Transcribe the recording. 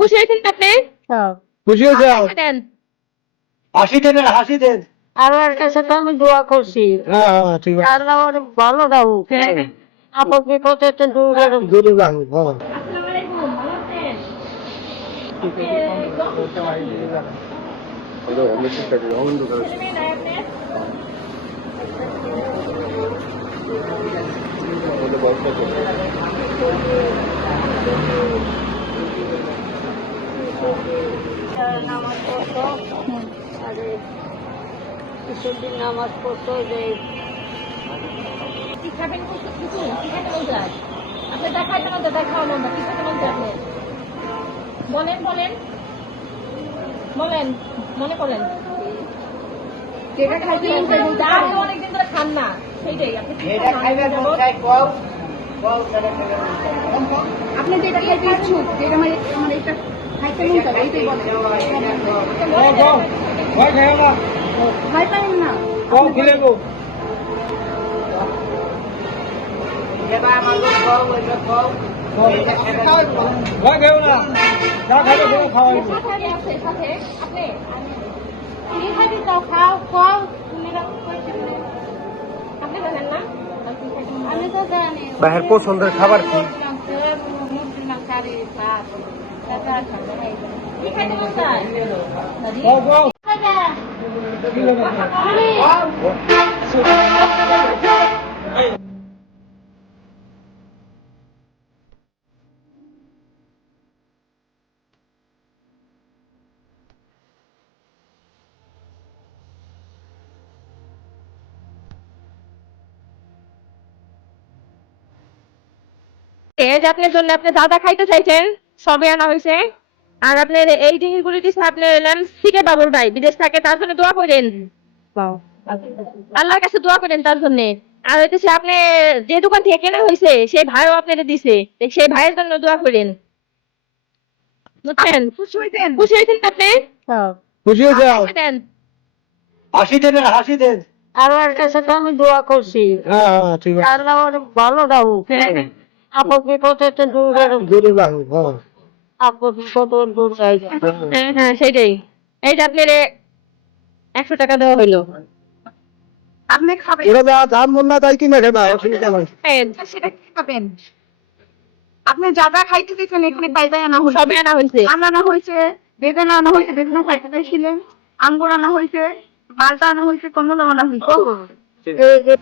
খুশি হয়েছেন তো আপনি? খুশি হয়েছে? দেন। হাসি দেন, হাসি দেন। আল্লাহর কাছে তো আমি দোয়া করছি হ্যাঁ, ঠিক আছে। আল্লাহ অনেক ভালো রাখুক আপদ বিপদে তো দূরে রাখুক। দূরে রাখুন, হ্যাঁ। আসসালামু আলাইকুম, ভালো আছেন? ছেলে মেয়ে নাই আপনার? নামাজ পড়তো আরে কিছুদিন নামাজ পড়তো যে কি খাবেন কিছু? কি খেতে মন চায়? আপনি দেখাইতে মন চায়, দেখাও মন চায়, কি খেতে মন চায় আপনার? বলেন মনে করেন। যেটা খাইতে মন চায় বলতে পারেন। আপনি অনেকদিন ধরে খান না, সেইটাই আপনি কি এটা খাইবে মন চাই, কও সেটা খেলে মন চাই। আপনি যেটা খাইতে ইচ্ছুক, যেটা আমার এটা খাইতে মন চাবে, এইটাই বলেন। ভয় খাইও না, ভয় পাবেন না। কও খেলে গো। এবার আমার লোক কও, এটা কও। ভয় খাইও না, যা খাইবে সেটা খাওয়াইবো। সাথে আছে সাথে আপনি কি খাইতে চাও খাও খাও আপনি জানেন না আপনি খাইতে মন চায়? আমি তো জানি বাহির পছন্দের খাবার কি? মুসলিম কারি ভাত কি খাইতে মন চায়? দাদি? কও কও। এই যে আপনার জন্য আপনি দাদা খাইতে চাইছেন, সবই আনা হয়েছে। আর আপনার এই জিনিসগুলি দিচ্ছে আপনার সিকে বাবুর ভাই বিদেশ থাকে, তার জন্য দোয়া করেন। আল্লাহর কাছে দোয়া করেন তার জন্য। আর হইতেছে আপনি যে দোকান থেকে কেনা হয়েছে সেই ভাইও আপনাকে দিছে, সেই ভাইয়ের জন্য দোয়া করেন, বুঝছেন? খুশি হয়েছেন তো আপনি? খুশি হয়েছে? দেন। হাসি দেন, হাসি দেন। আল্লাহর কাছে তো আমি দোয়া করছি হ্যাঁ, ঠিক আছে। আল্লাহ অনেক ভালো রাখুক আপদ বিপদে তো দূরে রাখুক। দূরে রাখুন, হ্যাঁ। আপদ বিপদে দূরে রাখুক। হ্যাঁ সেইটাই। এই যে আপনার 100 টাকা দেওয়া হইলো। আপনি খাবেন এরা যা দাম মন না তাই কিনে খেবা, অসুবিধা নাই। সেটা কি খাবেন? আপনি যা যা খাইতে দিচ্ছেন এখানে পাইজাই আনা হয়েছে, সবই আনা হয়েছে। আম আনা হয়েছে, বেদানা আনা হয়েছে, বেদানা খাইতে চাইছিলেন, আঙ্গুর আনা হয়েছে, মালটা আনা হয়েছে, কমলা আনা হয়েছে। এই যে